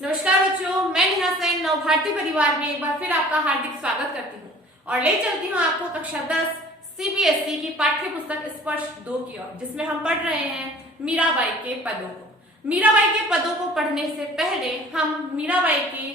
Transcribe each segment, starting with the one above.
नमस्कार बच्चों, मैं नेहा सेन नव भारती परिवार में एक बार फिर आपका हार्दिक स्वागत करती हूँ और ले चलती हूँ आपको कक्षा 10 सीबीएसई की पाठ्य पुस्तक स्पर्श 2 की ओर, जिसमें हम पढ़ रहे हैं मीराबाई के पदों को। मीराबाई के पदों को पढ़ने से पहले हम मीराबाई के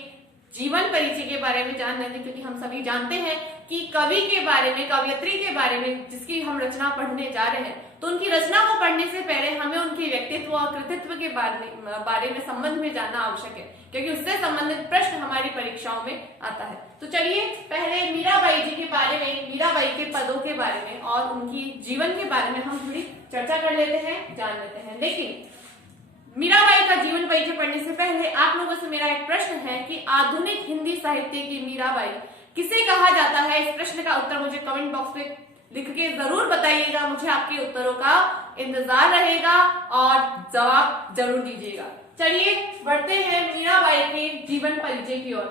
जीवन परिचय के बारे में जान लेते, क्योंकि हम सभी जानते हैं कि कवि के बारे में, कवयित्री के बारे में जिसकी हम रचना पढ़ने जा रहे हैं, तो उनकी रचना को पढ़ने से पहले हमें उनके व्यक्तित्व और कृतित्व के बारे में संबंध में जानना आवश्यक है, क्योंकि उससे संबंधित प्रश्न हमारी परीक्षाओं में आता है। तो चलिए पहले मीराबाई जी के बारे में, मीराबाई के पदों के बारे में और उनकी जीवन के बारे में हम थोड़ी चर्चा कर लेते हैं, जान लेते हैं। लेकिन मीराबाई का जीवन परिचय पढ़ने से पहले आप लोगों से मेरा एक प्रश्न है कि आधुनिक हिंदी साहित्य की मीराबाई किसे कहा जाता है? इस प्रश्न का उत्तर मुझे कमेंट बॉक्स में लिख के जरूर बताइएगा। मुझे आपके उत्तरों का इंतजार रहेगा और जवाब जरूर दीजिएगा। चलिए बढ़ते हैं मीराबाई के जीवन परिचय की ओर।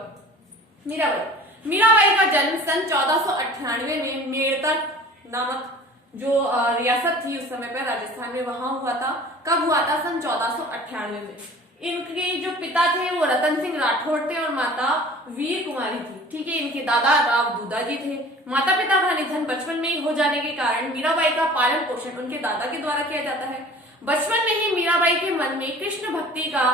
मीराबाई का जन्म सन 1498 में मेरठ नामक जो रियासत थी उस समय पर राजस्थान में, वहां हुआ था। कब हुआ था? सन 1498 में। इनके जो पिता थे वो रतन सिंह राठौड़ थे और माता वीर कुमारी थी। ठीक है, इनके दादा राव दूधा जी थे। माता पिता का निधन बचपन में ही हो जाने के कारण मीराबाई का पालन पोषण उनके दादा के द्वारा किया जाता है। बचपन में ही मीराबाई के मन में कृष्ण भक्ति का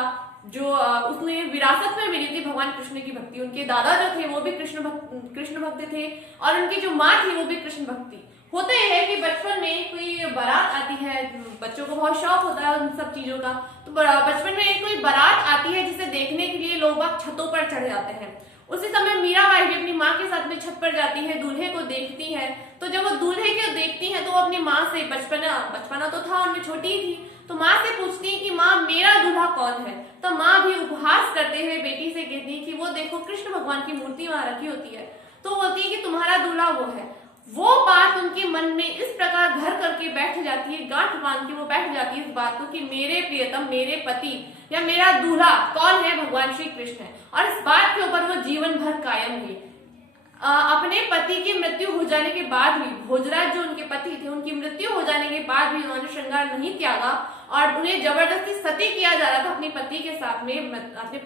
जो उसने विरासत में मिली थी, भगवान कृष्ण की भक्ति। उनके दादा जो थे वो भी कृष्ण भक्त थे और उनकी जो माँ थी वो भी कृष्ण भक्ति। होते हैं कि बचपन में कोई बारात आती है, बच्चों को बहुत शौक होता है उन सब चीजों का, तो बचपन में कोई बारात आती है जिसे देखने के लिए लोग छतों पर चढ़ जाते हैं। उसी समय मीराबाई भी अपनी माँ के साथ में छत पर जाती है, दूल्हे को देखती है। तो जब वो दूल्हे को देखती है तो वो अपनी माँ से, बचपना तो था उनमें, छोटी थी, तो माँ से पूछती है कि माँ मेरा दूल्हा कौन है? तो माँ भी उपहास करते हुए बेटी से कहती है कि वो देखो कृष्ण भगवान की मूर्ति वहां रखी होती है, तो बोलती है कि तुम्हारा दूल्हा वो है। वो बात उनके मन में इस प्रकार घर करके बैठ जाती है, गांठ बांध के वो बैठ जाती है इस बात को कि मेरे प्रियतम, मेरे पति या मेरा दूल्हा कौन है? भगवान श्री कृष्ण है। और इस बात के ऊपर वो जीवन भर कायम हुई। अपने पति की मृत्यु हो जाने के बाद भी, भोजराज जो उनके पति थे, उनकी मृत्यु हो जाने के बाद भी उन्होंने श्रृंगार नहीं त्यागा और उन्हें जबरदस्ती सती किया जा रहा था अपने पति के साथ में। अपने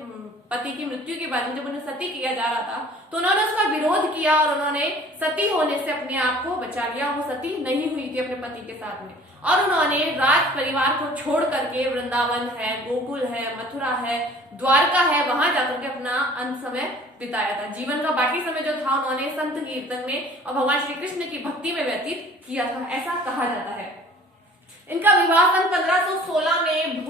पति की मृत्यु के बाद में जब उन्हें सती किया जा रहा था तो उन्होंने उसका विरोध किया और उन्होंने सती होने से अपने आप को बचा लिया। वो सती नहीं हुई थी अपने पति के साथ में और उन्होंने राज परिवार को छोड़ करके वृंदावन है, गोकुल है, मथुरा है, द्वारका है, वहां जाकर के अपना अंत समय बिताया था। जीवन का बाकी समय जो था उन्होंने संत कीर्तन में और भगवान श्री कृष्ण की भक्ति में व्यतीत किया था, ऐसा कहा जाता है। इनका विवाह सन 1516 में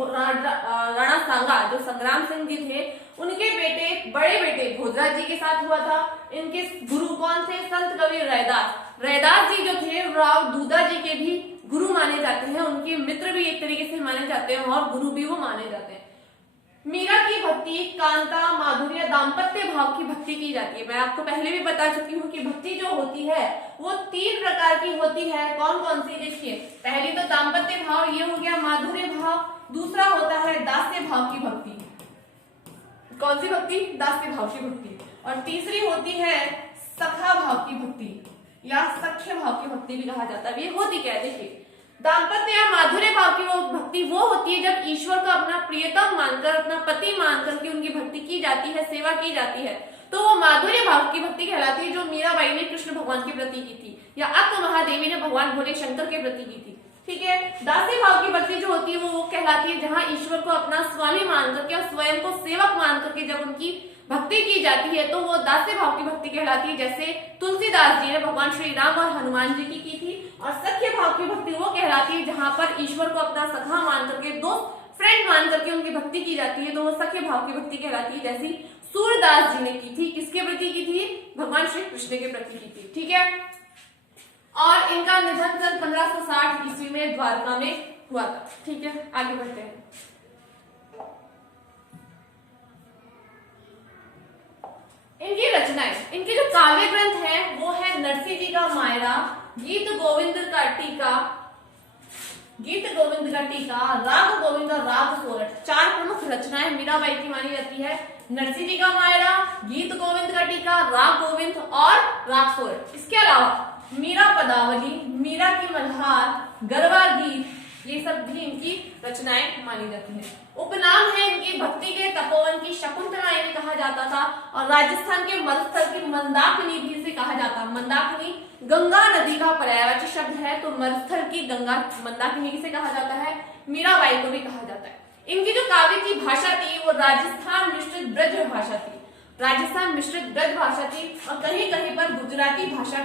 राणा सांगा जो संग्राम सिंह जी थे उनके बेटे, बड़े बेटे भोजराज जी के साथ हुआ था। इनके गुरु कौन थे? संत कवि रैदास। रैदास जी जो थे राव दूधा जी के भी गुरु माने जाते हैं, उनके मित्र भी एक तरीके से माने जाते हैं और गुरु भी वो माने जाते हैं। मीरा की भक्ति कांता, माधुर्य, दाम्पत्य भाव की भक्ति की जाती है। मैं आपको पहले भी बता चुकी हूँ कि भक्ति जो होती है वो 3 प्रकार की होती है। कौन कौन सी? देखिए, पहली तो दाम्पत्य भाव, ये हो गया माधुर्य भाव। दूसरा होता है दास्य भाव की भक्ति। कौन सी भक्ति? दास्य भाव की भक्ति। और तीसरी होती है सखा भाव की भक्ति या सख्य भाव की भक्ति भी कहा जाता है। ये होती क्या है? देखिए, दाम्पत्य या माधुर्य भाव की वो भक्ति वो होती है जब ईश्वर को अपना प्रियतम मानकर, अपना पति मानकर के उनकी भक्ति की जाती है, सेवा की जाती है, तो वो माधुर्य भाव की भक्ति कहलाती है, जो मीराबाई ने कृष्ण भगवान के प्रति की थी या अक्क महादेवी ने भगवान भोले शंकर के प्रति की थी। ठीक है। दासी भाव की भक्ति जो होती है वो कहलाती है जहां ईश्वर को अपना स्वामी मान करके और स्वयं को सेवक मान करके जब उनकी भक्ति की जाती है तो वो दास्य भाव की भक्ति कहलाती है, जैसे तुलसीदास जी ने भगवान श्री राम और हनुमान जी की थी। और सख्य भाव की भक्ति वो कहलाती है जहां पर ईश्वर को अपना सखा मान करके, दोस्त, फ्रेंड मान करके उनकी भक्ति की जाती है, तो वो सख्य भाव की भक्ति कहलाती है, जैसी सूरदास जी ने की थी। किसके प्रति की थी? भगवान श्री कृष्ण के प्रति की थी। ठीक है। और इनका निधन सन 1560 ईस्वी में द्वारका में हुआ था। ठीक है, आगे बढ़ते हैं। इनकी रचनाएं, इनके जो काव्य ग्रंथ है वो है नरसिंह जी का मायरा, गीत गोविंद का टीका, राग गोविंद और राग सोरठ। 4 प्रमुख रचनाएं मीराबाई की मानी जाती है। नरसिंह जी का मायरा, गीत गोविंद का टीका, राग गोविंद और राग सोरठ। इसके अलावा मीरा पदावली, मीरा की मल्हार, गरबा गीत, ये सब भी इनकी रचनाएं मानी जाती हैं। उपनाम है इनके की भक्ति के तपोवन की शकुंतला इन्हें कहा जाता था, और राजस्थान के मरुस्थल की मंदाकिनी भी इसे कहा जाता है। मंदाकिनी गंगा नदी का पर्यायवाची शब्द है, तो मरुस्थल की गंगा मंदाकिनी किसे कहा जाता है, मीराबाई को भी कहा जाता है। इनकी जो काव्य की भाषा थी वो राजस्थान मिश्रित ब्रज भाषा थी, राजस्थान मिश्रित ब्रज भाषा थी, और कहीं कहीं पर गुजराती भाषा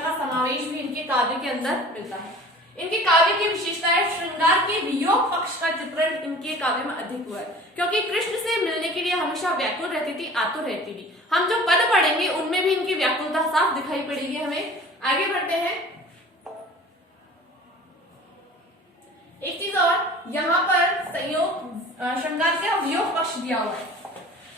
का समावेश भी इनके काव्य के अंदर मिलता है। इनके काव्य की विशेषता है श्रृंगार के वियोग पक्ष का चित्रण इनके काव्य में अधिक हुआ है, क्योंकि कृष्ण से मिलने के लिए हमेशा व्याकुल रहती थी, आतुर रहती थी। हम जो पद पढ़ेंगे उनमें भी इनकी व्याकुलता साफ दिखाई पड़ेगी हमें। आगे बढ़ते हैं। एक चीज और, यहाँ पर संयोग श्रृंगार का वियोग पक्ष दिया हुआ है,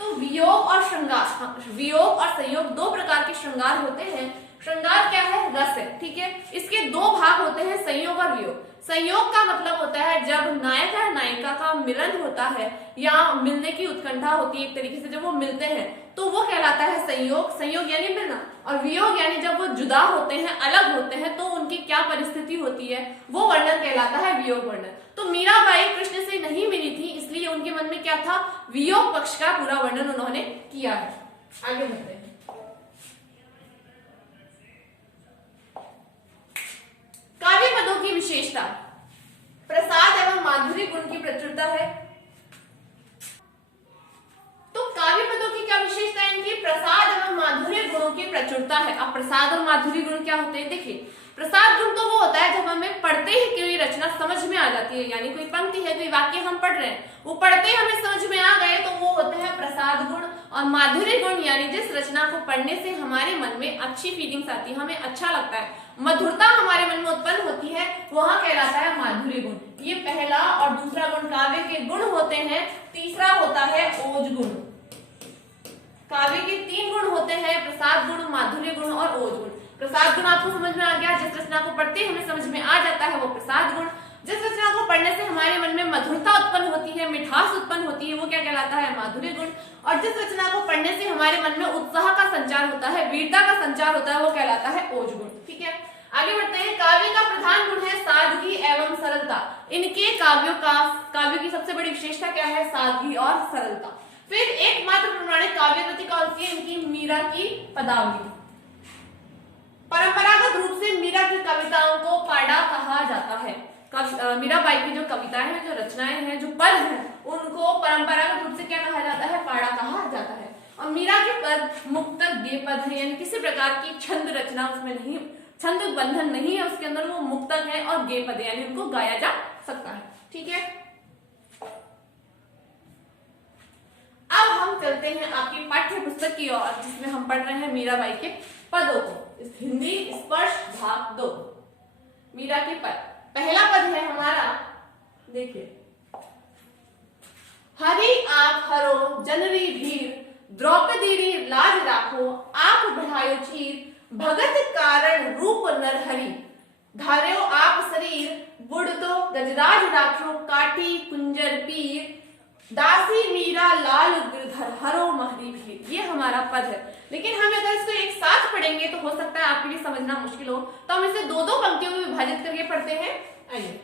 तो वियोग और श्रृंगार, वियोग और संयोग दो प्रकार के श्रृंगार होते हैं। श्रृंगार क्या है, रस है, ठीक है। इसके दो भाग होते हैं, संयोग और वियोग। संयोग का मतलब होता है जब नायक और नायिका का मिलन होता है या मिलने की उत्कंठा होती है, एक तरीके से जब वो मिलते हैं तो वो कहलाता है संयोग, संयोग यानी मिलना। और वियोग यानी जब वो जुदा होते हैं, अलग होते हैं, तो उनकी क्या परिस्थिति होती है वो वर्णन कहलाता है वियोग वर्णन। तो मीराबाई कृष्ण से नहीं मिली थी, इसलिए उनके मन में क्या था, वियोग पक्ष का पूरा वर्णन उन्होंने किया है। आगे बढ़ते हैं। काव्य पदों की विशेषता, प्रसाद एवं माधुर्य गुण की प्रचुरता है। तो काव्य पदों की क्या विशेषता है, इनकी प्रसाद एवं माधुर्य गुणों की प्रचुरता है। अब प्रसाद और माधुर्य गुण क्या होते हैं, देखिए प्रसाद गुण तो वो होता है जब हमें पढ़ते ही कोई रचना समझ में आ जाती है, यानी कोई पंक्ति है, कोई वाक्य हम पढ़ रहे हैं, वो पढ़ते हमें समझ में आ गए तो वो होते हैं प्रसाद गुण। और माधुर्य गुण यानी जिस रचना को पढ़ने से हमारे मन में अच्छी फीलिंग्स आती है, हमें अच्छा लगता है, मधुरता हमारे मन में उत्पन्न होती है, वहां कहलाता है माधुर्य गुण। ये पहला और दूसरा गुण काव्य के गुण होते हैं। तीसरा होता है ओज गुण। काव्य के 3 गुण होते हैं, प्रसाद गुण, माधुर्य गुण और ओज गुण। प्रसाद गुण आपको समझ में आ गया, जिस रचना को पढ़ते हमें समझ में आ जाता है वो प्रसाद गुण। जिस रचना को पढ़ने से हमारे मन में मधुरता उत्पन्न होती है, मिठास उत्पन्न होती है, वो क्या कहलाता है, माधुर्य गुण। और जिस रचना को पढ़ने से हमारे मन में उत्साह का संचार होता है, वीरता का संचार होता है, वो कहलाता है ओज गुण। ठीक है, आगे बढ़ते हैं। काव्य का प्रधान गुण है सादगी एवं सरलता। इनके काव्य की सबसे बड़ी विशेषता क्या है, सादगी और सरलता। फिर एकमात्र प्रमाणिक काव्य कृति कौन सी है, इनकी मीरा की पदावली। परंपरागत रूप से मीरा की कविताओं को पाड़ा कहा जाता है। मीराबाई की जो कविताएं हैं, जो रचनाएं हैं, जो पद हैं, उनको परंपरागत रूप से क्या कहा जाता है, पाड़ा कहा जाता है। और मीरा के पद मुक्तक गेय पद है, यानी किसी प्रकार की छंद रचना उसमें नहीं, छंद बंधन नहीं है उसके अंदर, वो मुक्तक है और गेय पद यानी उनको गाया जा सकता है। ठीक है, अब हम चलते हैं आपकी पाठ्य पुस्तक की ओर, जिसमें हम पढ़ रहे हैं मीराबाई के पदों को। हिंदी स्पर्श भाग 2, मीरा के पद। पहला पद है हमारा, देखिए, हरि आप हरो जनरी भीर, द्रौपदी री लाज राखो, आप बढ़ायो चीर, भगत कारण रूप नरहरि, धार्यो आप शरीर, बुढ़ तो गजराज राखो, काटी कुंजर पीर, दासी मीरा लाल गिरधर हरो महरी भीर। ये हमारा पद है, लेकिन हम अगर इसको एक साथ पढ़ेंगे तो हो सकता है आपके लिए समझना मुश्किल हो, तो हम इसे 2-2 पंक्तियों में विभाजित करके पढ़ते हैं। आइए,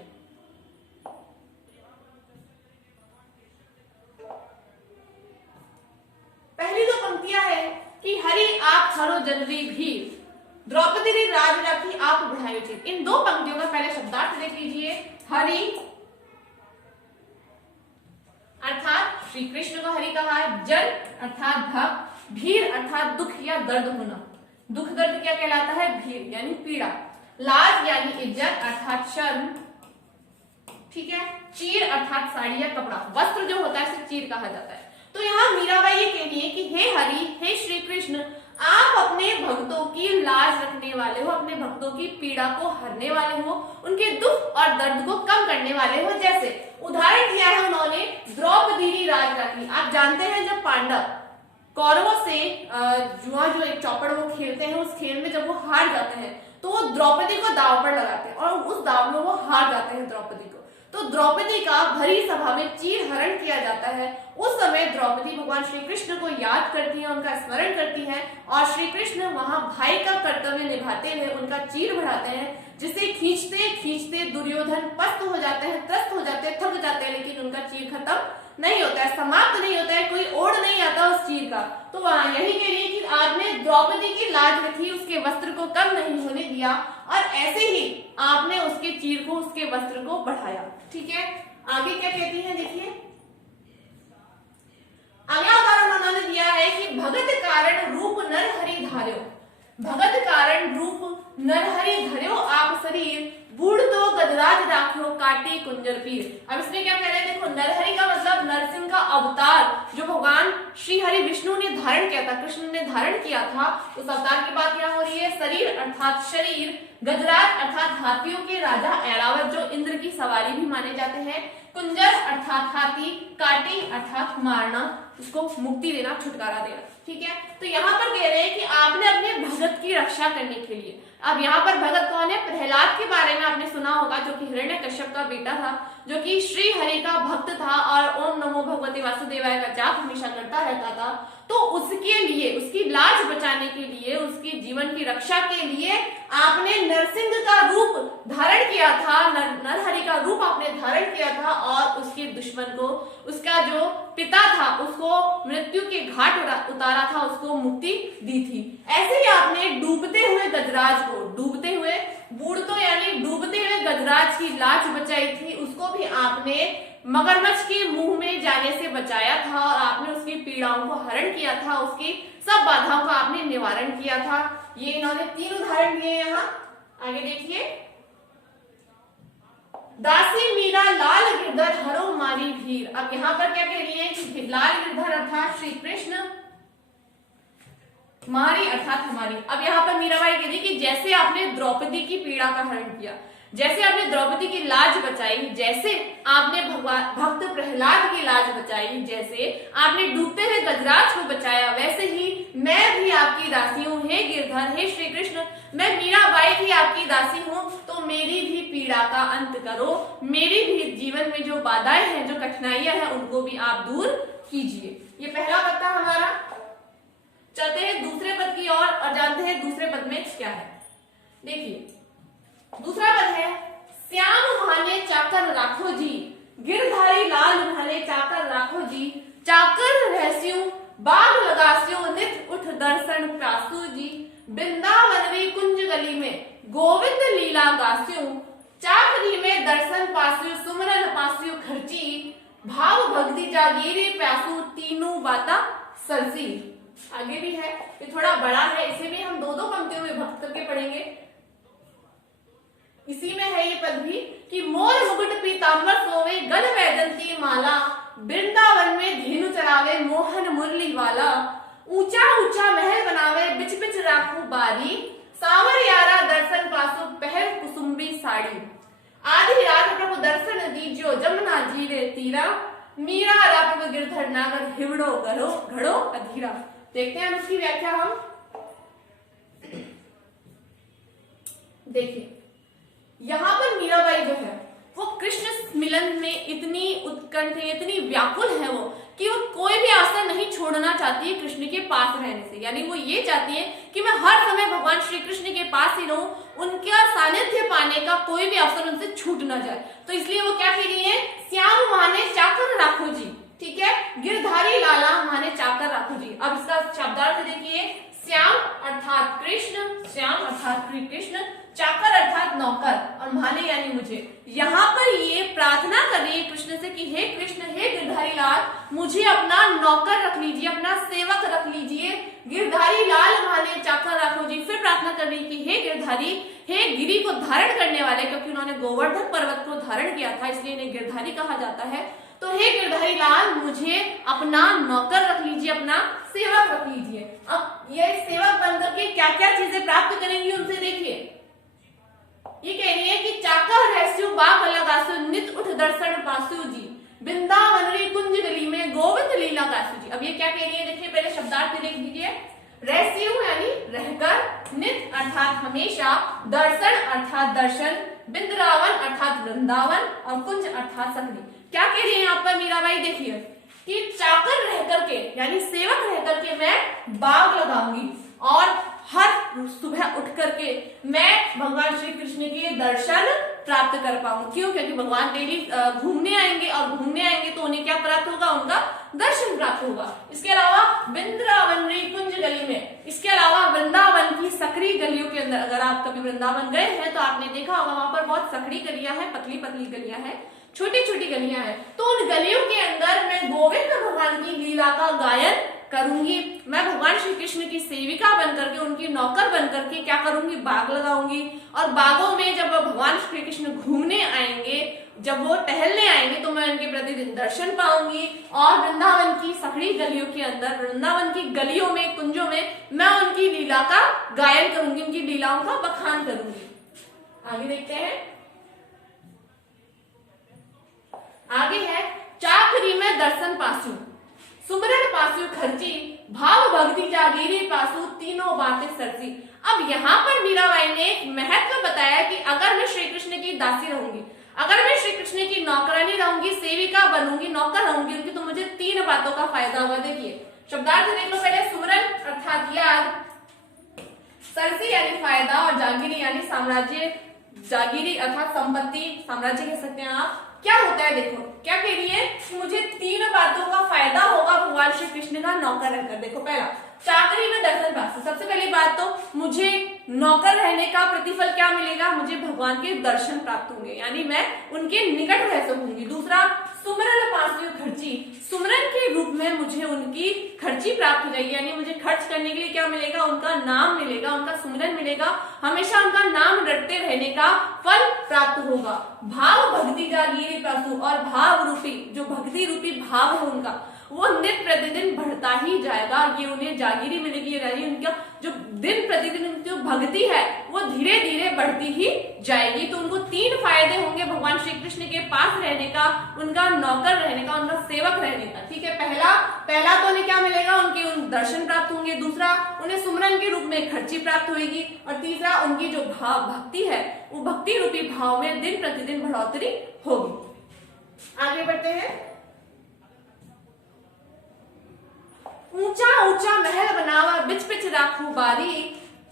पहली 2 पंक्तियां है कि हरि आप हरो जनरी भीर, द्रौपदी री राज राखी आप बढ़ायो चीर। इन 2 पंक्तियों का पहले शब्दार्थ देख लीजिए। हरि अर्थात श्री कृष्ण को हरि कहा है, जन अर्थात भक्त, भीर अर्थात दुख या दर्द होना, दुख दर्द क्या कहलाता है, भीर यानी पीड़ा, लाज यानी इज्जत अर्थात शर्म, ठीक है, चीर अर्थात साड़ी या कपड़ा, वस्त्र जो होता है इसे चीर कहा जाता है। तो यहाँ मीराबाई ये कह रही है कि हे हरि, हे श्री कृष्ण, आप अपने भक्तों की लाज रखने वाले हो, अपने भक्तों की पीड़ा को हरने वाले हो, उनके दुख और दर्द को कम करने वाले हो। जैसे उदाहरण दिया है उन्होंने द्रौपदी री राज राखी। आप जानते हैं जब पांडव कौरवों से जुआ जो एक चौपड़ वो खेलते हैं, उस खेल में जब वो हार जाते हैं तो वो द्रौपदी को दांव पर लगाते हैं और उस दांव में वो हार जाते हैं द्रौपदी को। तो द्रौपदी का भरी सभा में चीर हरण किया जाता है। उस समय द्रौपदी भगवान श्री कृष्ण को याद करती है, उनका स्मरण करती है और श्री कृष्ण वहां भाई का कर्तव्य निभाते हुए उनका चीर बढ़ाते हैं, जिसे खींचते खींचते दुर्योधन पस्त हो जाते हैं, त्रस्त हो जाते हैं, थक जाते हैं, लेकिन उनका चीर खत्म नहीं होता है, समाप्त नहीं होता है, कोई ओढ़ नहीं आता उस चीर का। तो वहां यही कह रही है कि आपने द्रौपदी की लाज रखी, उसके वस्त्र को कम नहीं होने दिया, और ऐसे ही आपने उसके चीर को, उसके वस्त्र को बढ़ाया। ठीक है, आगे क्या कहती है देखिए, अगला उदाहरण उन्होंने दिया है कि भगत कारण रूप नरहरि धार्यो, भगत कारण रूप नरहरि धर्यो आप शरीर, बूढ़ तो गजराज राख्यो काटे कुंजर पीर। अब इसमें क्या कह रहे हैं, देखो नरहरि का मतलब नरसिंह का अवतार जो भगवान श्री हरि विष्णु ने धारण किया था, कृष्ण ने धारण किया था, उस अवतार की बात यहाँ हो रही है। शरीर अर्थात शरीर, गजराज अर्थात हाथियों के राजा ऐरावत जो इंद्र की सवारी भी माने जाते हैं, कुंजर अर्थात हाथी, काटे अर्थात मारना, उसको मुक्ति देना, छुटकारा देना। ठीक है, तो यहाँ पर कह रहे हैं कि आपने अपने भगत की रक्षा करने के लिए, अब यहाँ पर भगत कौन है, प्रहलाद के बारे में आपने सुना होगा, जो कि हिरण्यकश्यप का बेटा था, जो कि श्री हरि का भक्त था और ओम नमो भगवते वासुदेवाय का जाप हमेशा करता रहता था। तो उसके लिए, उसकी लाज बचाने के लिए, उसकी जीवन की रक्षा के लिए आपने नरसिंह का रूप धारण किया था, नरहरि का रूप आपने धारण किया था, और उसके दुश्मन को, उसका जो पिता था उसको मृत्यु के घाट उतारा था, उसको मुक्ति दी थी। ऐसे ही आपने डूबते हुए गजराज को, डूबते हुए, बूढ़तो यानी डूबते हुए गजराज की लाज बचाई थी, उसको भी आपने मगरमच्छ के मुंह में जाने से बचाया था, और आपने उसकी पीड़ाओं को हरण किया था, उसकी सब बाधाओं का आपने निवारण किया था। ये इन्होंने 3 उदाहरण दिए यहाँ, आगे देखिए, दासी मीरा लाल गिरधर हरो मारी भीर। अब यहाँ पर क्या कह रही है कि लाल गिरधर अर्थात श्री कृष्ण, मारी अर्थात हमारी। अब यहाँ पर मीराबाई कह रही कि जैसे आपने द्रौपदी की पीड़ा का हरण किया, जैसे आपने द्रौपदी की लाज बचाई, जैसे आपने भक्त प्रहलाद की लाज बचाई, जैसे आपने डूबते हुए गजराज को बचाया, वैसे ही मैं भी आपकी दासी हूँ। हे गिरधर, हे श्री कृष्ण, मैं मीराबाई भी आपकी दासी हूँ, तो मेरी भी पीड़ा का अंत करो, मेरी भी जीवन में जो बाधाएं हैं, जो कठिनाइयां हैं, उनको भी आप दूर कीजिए। ये पहला पद था हमारा। चलते हैं दूसरे पद की ओर और जानते हैं दूसरे पद में क्या है। देखिए दूसरा पद है, श्याम भाने चाकर राखो जी, गिरधारी लाल भाने चाकर राखो जी, चाकर रहस्यु बाग लगास्यो नित उठ दर्शन प्रासु जी, वृंदावनवी कुंज गली में गोविंद लीला गास्यो, चाकरी में दर्शन पास्यो सुमरन पास्यो खर्ची, भाव भक्ति जागीरे प्यासु तीनों बाता सरसी। आगे भी है, ये थोड़ा बड़ा है, इसे भी हम 2-2 पंक्तियों में भक्त करके पढ़ेंगे। इसी में है ये पद भी कि मोर मुकुट पीतांबर सोवे गल वैजंती माला, वृंदावन में धेनु चरावे मोहन मुरली वाला, ऊंचा ऊंचा महल बनावे बिच बिच राखू बारी, सावर यारा दर्शन पासो पहल कुसुम्बी साड़ी, आधी रात प्रभु दर्शन दीजियो जमुना जीरे तीरा, मीरा राप्रभु गिरधर नागर हिवड़ो घड़ो घड़ो अधीरा। देखते हैं इसकी व्याख्या हम। देखिए यहाँ पर मीराबाई जो है वो कृष्ण मिलन में इतनी उत्कंठ है, इतनी व्याकुल है वो, कि वो कोई भी अवसर नहीं छोड़ना चाहती है कृष्ण के पास रहने से। यानी वो ये चाहती है कि मैं हर समय भगवान श्री कृष्ण के पास ही रहूं, उनका सानिध्य पाने का कोई भी अवसर उनसे छूट ना जाए। तो इसलिए वो क्या कह रही है, श्याम माने चाकर राखो जी, ठीक है, गिरधारी लाला माने चाकर राखो जी। अब इसका शब्दार्थ देखिए, श्याम अर्थात कृष्ण, श्याम अर्थात श्री कृष्ण, चाकर अर्थात नौकर, और माने यानी मुझे। यहाँ पर ये प्रार्थना कर रही है कृष्ण से कि हे कृष्ण, हे गिरधारी लाल, मुझे अपना नौकर रख लीजिए, अपना सेवक रख लीजिए। गिरधारी लाल माने चाकर राखो जी। फिर प्रार्थना कर रही कि हे गिरधारी, हे गिरी को धारण करने वाले, क्योंकि उन्होंने गोवर्धन पर्वत को धारण किया था इसलिए इन्हें गिरधारी कहा जाता है। तो हे गिरधारी लाल, मुझे अपना नौकर रख लीजिए, अपना सेवक रख लीजिए। अब ये सेवक बनकर के क्या क्या चीजें प्राप्त करेंगी उनसे देखिए। ये कह रही है कि चाकर रहस्यु बाग लगासु नित उठ दर्शन पासु जी, वृंदावनरी कुंज गली में गोविंद लीला गासु जी। अब ये क्या कह रही है देखिए, पहले शब्दार्थ देख लीजिए। रहस्यु यानी रहकर, नित अर्थात हमेशा, दर्शन अर्थात दर्शन, वृंदावन अर्थात वृंदावन, और कुंज अर्थात सकरी। क्या कह रही है यहाँ पर मीराबाई देखिए कि चाकर रह करके यानी सेवक रह करके मैं बाग लगाऊंगी, और हर सुबह उठ करके मैं भगवान श्री कृष्ण के दर्शन प्राप्त कर पाऊं। क्यों? क्योंकि भगवान डेली घूमने आएंगे, और घूमने आएंगे दर्शन प्राप्त होगा। इसके अलावा वृंदावन कुंज गली में, इसके अलावा वृंदावन की सकरी गलियों के अंदर, अगर आप कभी वृंदावन गए हैं तो आपने देखा होगा वहां पर बहुत सकरी गलियां हैं, पतली पतली गलियां हैं, छोटी छोटी गलियां हैं। तो उन गलियों के अंदर मैं गोविंद भगवान की लीला का गायन करूंगी। मैं भगवान श्री कृष्ण की सेविका बनकर के, उनकी नौकर बनकर के क्या करूंगी, बाग लगाऊंगी। और बागों में जब भगवान श्री कृष्ण घूमने आएंगे, जब वो टहलने आएंगे तो मैं उनके प्रतिदिन दर्शन पाऊंगी। और वृंदावन की सकड़ी गलियों के अंदर, वृंदावन की गलियों में, कुंजों में मैं उनकी लीला का गायन करूंगी, उनकी लीलाओं का बखान करूंगी। आगे देखते हैं। आगे है चाकरी में दर्शन पासु, सुमरन पासु खर्ची, भाव भक्ति जागीरी पासु, तीनों बातें सरसी। अब यहाँ पर मीराबाई ने एक महत्व बताया कि अगर मैं श्री कृष्ण की दासी रहूंगी, अगर मैं श्री कृष्ण की नौकरानी रहूंगी, सेविका बनूंगी, नौकर रहूंगी उनकी, तो मुझे 3 बातों का फायदा होगा। देखिए शब्दार्थ देख लो पहले। सुमरन अर्थात याद, सरसी यानी फायदा, और जागीरी यानी साम्राज्य, जागीरी अर्थात संपत्ति, साम्राज्य कह सकते हैं आप। क्या होता है देखो, क्या कह रही है, मुझे 3 बातों का फायदा होगा भगवान श्री कृष्ण का नौकर रहकर। देखो पहला, चाकरी में दर्शन प्राप्त। सबसे पहली बात तो मुझे नौकर रहने का प्रतिफल क्या मिलेगा, मुझे भगवान के दर्शन प्राप्त होंगे, यानी मैं उनके निकट रह सकूंगी। दूसरा, सुमरन पासु खर्ची, सुमरन के रूप में मुझे उनकी खर्ची प्राप्त हो जाएगी, यानी मुझे खर्च करने के लिए क्या मिलेगा, उनका नाम मिलेगा, उनका सुमरन मिलेगा, हमेशा उनका नाम रटते रहने का फल प्राप्त होगा। भाव भक्ति जागीरी पासु, और भाव रूपी जो भक्ति रूपी भाव है उनका, वो नित्य प्रतिदिन बढ़ता ही जाएगा। ये उन्हें जागीरी मिलेगी, यानी उनका जो दिन प्रतिदिन उनकी जो भक्ति है वो धीरे धीरे बढ़ती ही जाएगी। तो उनको 3 फायदे होंगे भगवान श्री कृष्ण के पास रहने का, उनका नौकर रहने का, उनका सेवक रहने का। ठीक है, पहला तो उन्हें क्या मिलेगा, उनके उन दर्शन प्राप्त होंगे। दूसरा, उन्हें सुमरन के रूप में खर्ची प्राप्त होगी। और तीसरा, उनकी जो भाव भक्ति है वो भक्ति रूपी भाव में दिन प्रतिदिन बढ़ोतरी होगी। आगे बढ़ते हैं। ऊंचा ऊंचा महल बनावा, बिच बिच राखू बारी,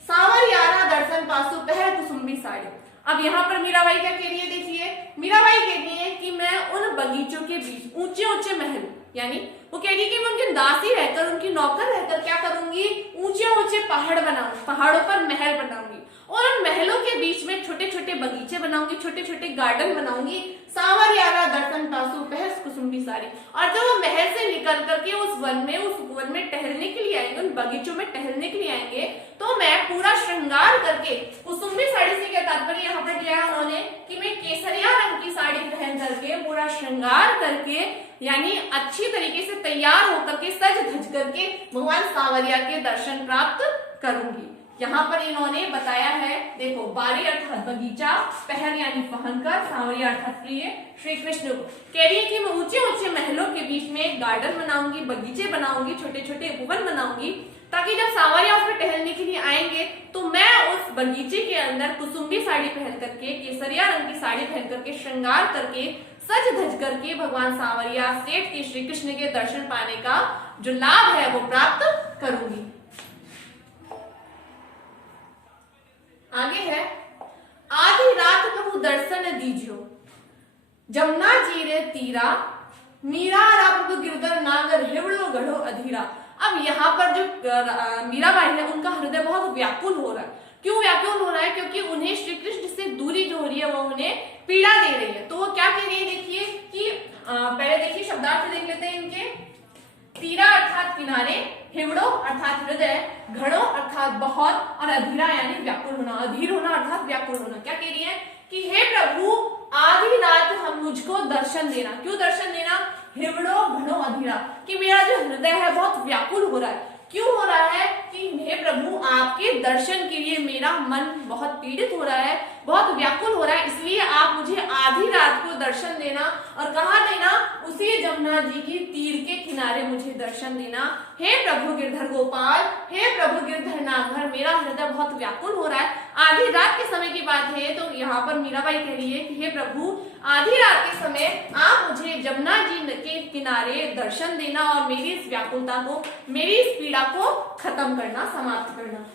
सावर यारा दर्शन पासु, पहर कुसुम्बी साड़ी। अब यहाँ पर मीराबाई क्या कह रही है, देखिए मीराबाई कह रही है कि मैं उन बगीचों के बीच ऊंचे ऊंचे महल, यानी वो कह रही है कि मैं उनकी दासी रहकर, उनकी नौकर रहकर क्या करूंगी, ऊंचे ऊंचे पहाड़ बनाऊंगी, पहाड़ों पर महल बनाऊंगी, और उन महलों के बीच में छोटे छोटे बगीचे बनाऊंगी, छोटे छोटे गार्डन बनाऊंगी। सावर यारा दर्शन पासु, पहर कुसुम्बी साड़ी। और जब वो महल से निकल करके उस वन में टहलने के लिए आएंगे, उन बगीचों में टहलने के लिए आएंगे, तो मैं पूरा श्रृंगार करके, कुसुम्बी साड़ी से क्या तात्पर्य यहाँ पर दिया उन्होंने कि मैं केसरिया रंग की साड़ी पहन करके, पूरा श्रृंगार करके, यानी अच्छी तरीके से तैयार होकर के, सज धज करके भगवान सांवरिया के दर्शन प्राप्त करूंगी। यहाँ पर इन्होंने बताया है, देखो बारी अर्थात बगीचा, पहन यानी पहनकर, सांवरिया अर्थात प्रिय श्री कृष्ण को कह रही है कि मैं ऊंचे ऊंचे महलों के बीच में एक गार्डन बनाऊंगी, बगीचे बनाऊंगी, छोटे छोटे उपवन बनाऊंगी, ताकि जब सांवरिया उसमें टहलने के लिए आएंगे तो मैं उस बगीचे के अंदर कुसुम्बी साड़ी पहन करके, केसरिया रंग की साड़ी पहन करके, श्रृंगार करके, सज धज करके भगवान सांवरिया सेठ के श्री कृष्ण के दर्शन पाने का जो लाभ है वो प्राप्त करूंगी। आगे है, आधी रात प्रभु दर्शन दीजियो, जमुना जी रे तीरा, मीरा प्रभु गिरधर नागर, हिवड़ो गढ़ो अधीरा। अब यहाँ पर जो मीराबाई है उनका हृदय बहुत व्याकुल हो रहा है। क्यों व्याकुल हो रहा है, क्योंकि उन्हें श्री कृष्ण से दूरी जो हो रही है वो उन्हें पीड़ा दे रही है। तो वो क्या कह रही है, देखिए कि पहले देखिए शब्दार्थ देख लेते हैं इनके। तीरा अर्थात किनारे, हिवड़ो अर्थात हृदय, घड़ो अर्थात बहुत, और अधीरा यानी व्याकुल होना, अधीर होना अर्थात व्याकुल होना। क्या कह रही है कि हे प्रभु आधी रात हम मुझको दर्शन देना। क्यों दर्शन देना, हिवड़ो घड़ो अधीरा, कि मेरा जो हृदय है बहुत व्याकुल हो रहा है। क्यों हो रहा है कि हे प्रभु आपके दर्शन के लिए मेरा मन बहुत पीड़ित हो रहा है, बहुत व्याकुल हो रहा है, इसलिए आप मुझे आधी रात को दर्शन देना। और कहाँ देना, उसी जमुना जी की तीर के किनारे मुझे दर्शन देना। हे प्रभु गिरधर गोपाल, हे प्रभु गिरधर नागर, मेरा हृदय बहुत व्याकुल हो रहा है। आधी रात के समय की बात है, तो यहाँ पर मीराबाई कह रही है कि हे प्रभु आधी रात के समय आप मुझे जमुना जी के किनारे दर्शन देना और मेरी इस व्याकुलता को, मेरी इस पीड़ा को खत्म करना, समाप्त करना।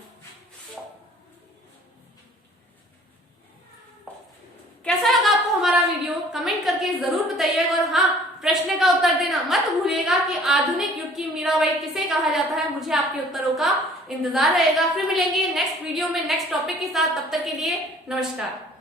कैसा लगा आपको हमारा वीडियो कमेंट करके जरूर बताइएगा। और हाँ, प्रश्न का उत्तर देना मत भूलिएगा कि आधुनिक युग की मीराबाई किसे कहा जाता है। मुझे आपके उत्तरों का इंतजार रहेगा। फिर मिलेंगे नेक्स्ट वीडियो में नेक्स्ट टॉपिक के साथ। तब तक के लिए नमस्कार।